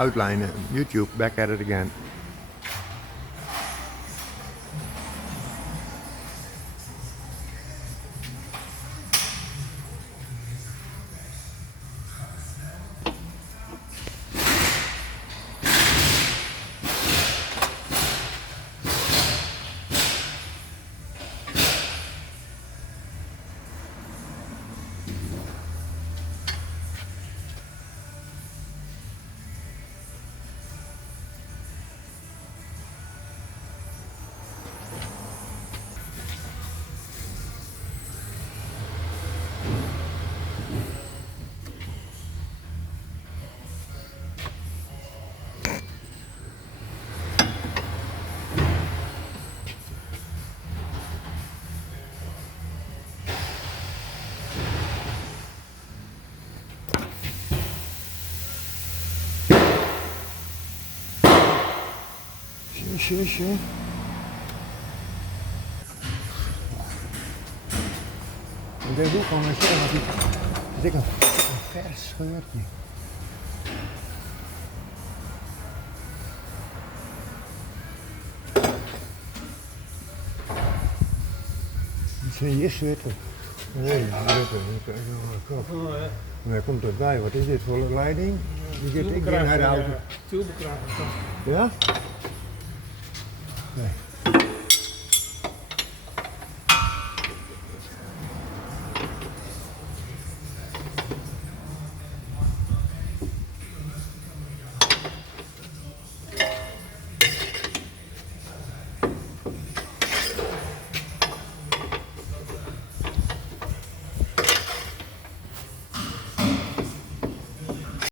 uitlijnen. YouTube, back at it again. Sure. Ik denk ook gewoon dat ik een vers scheurtje. Het zijn hier zitten. Nee, daar komt erbij. Wat is dit voor een leiding? Die gaat ik naar de auto. Tuurbekracht. Ja? Nee.